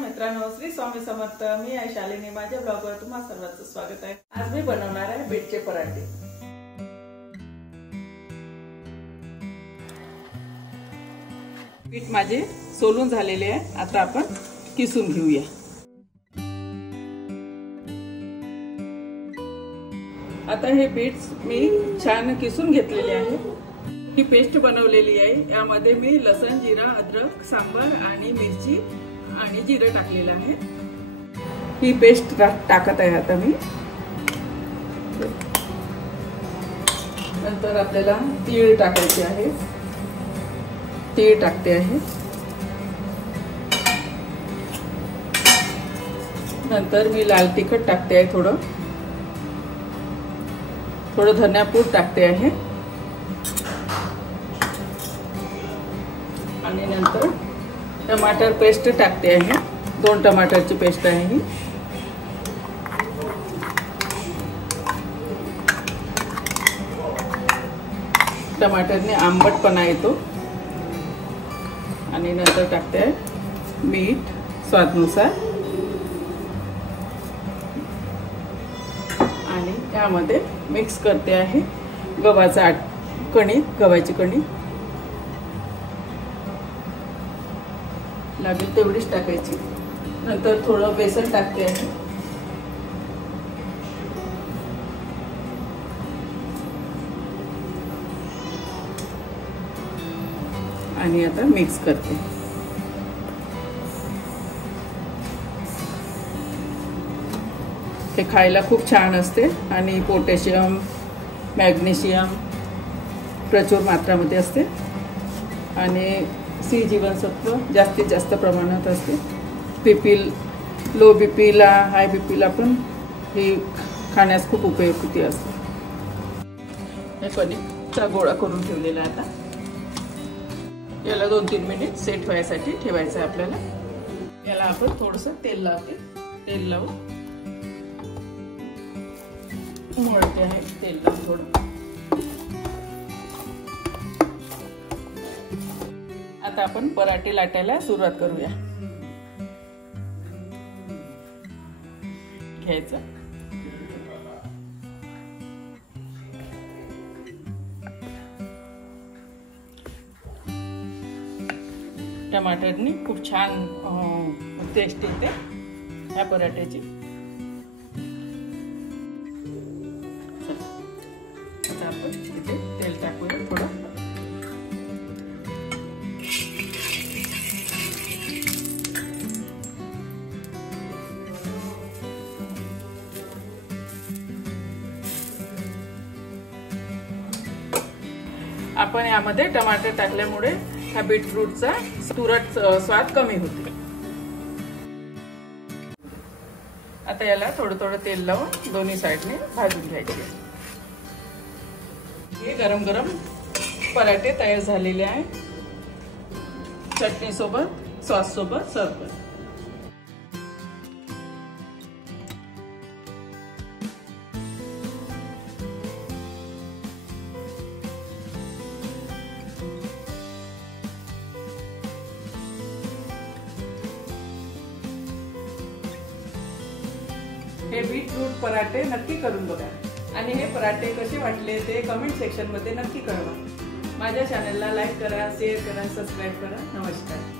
मित्रांनो, श्री स्वामी समर्थ। मी आहे शालिनी। माझ्या ब्लॉगवर तुम्हा सर्वांचं स्वागत आहे। आज मी बनवणार आहे बीटचे पराठे। बीट माझे सोलून झालेले आहे, आता आपण किसून घेऊया। आता हे बीट्स मी छान किसून घेतलेले आहे। ही पेस्ट बनवलेली आहे। यामध्ये मी लसण, जिरा, अद्रक, सांबार आणि मिरची आणि जिरे टाकलेलं आहे। ही पेस्ट टाकत आहे आता मी। नंतर आपल्याला तीळ टाकायचे आहे, तीळ टाकते आहे। नंतर मी लाल तिखट टाकते आहे, थोडं धनियापूड टाकते आहे आणि नंतर टमाटर पेस्ट टाकते आहे। 2 टमाटरची पेस्ट आहे ही। टमाटरने आंबटपणा येतो। आणि नंतर टाकते आहे मीठ स्वादानुसार आणि यामध्ये मिक्स करते आहे गव्हाचा गव्हाची कणी लागेल तेवढीच टाकायची। नंतर थोडं बेसन टाकते आहे आणि आता मिक्स करते। हे खायला खूप छान असते आणि पोटॅशियम, मॅग्नेशियम प्रचूर मात्रामध्ये असते आणि सी जीवनसत्व जास्तीत जास्त प्रमाणात असते। लो बीपीला, हाय बीपीला पण हे खाण्यास खूप उपयुक्ती असते। हे कणिकचा गोळा करून ठेवलेला आता याला 2-3 मिनिट सेट व्हायसाठी ठेवायचं आहे आपल्याला। याला आपण थोडंसं तेल लावते। तेल लावून मळते आहे, तेल लावून थोडं। आता आपण पराठे लाटायला सुरुवात करूया। घ्यायचं टमाटरनी खूप छान टेस्ट येते या पराठ्याची। आता आपण इथे तेल टाकूया थोडं। आपण यामध्ये टमाटर टाकल्यामुळे हा बीटरूटचा तुरट स्वाद कमी होतो। आता याला थोडं तेल लावून दोन्ही साइडने भाजून घ्यायचे। हे गरम गरम पराठे तयार झालेले आहे। चटणी सोबत, सॉस सोबत सर्व करा। हे बीटरूट पराठे नक्की करून बघा आणि हे पराठे कसे वाटले ते कमेंट सेक्शन मध्ये नक्की कळवा। माझ्या चॅनलला लाईक करा, शेअर करा, सबस्क्राईब करा। नमस्कार।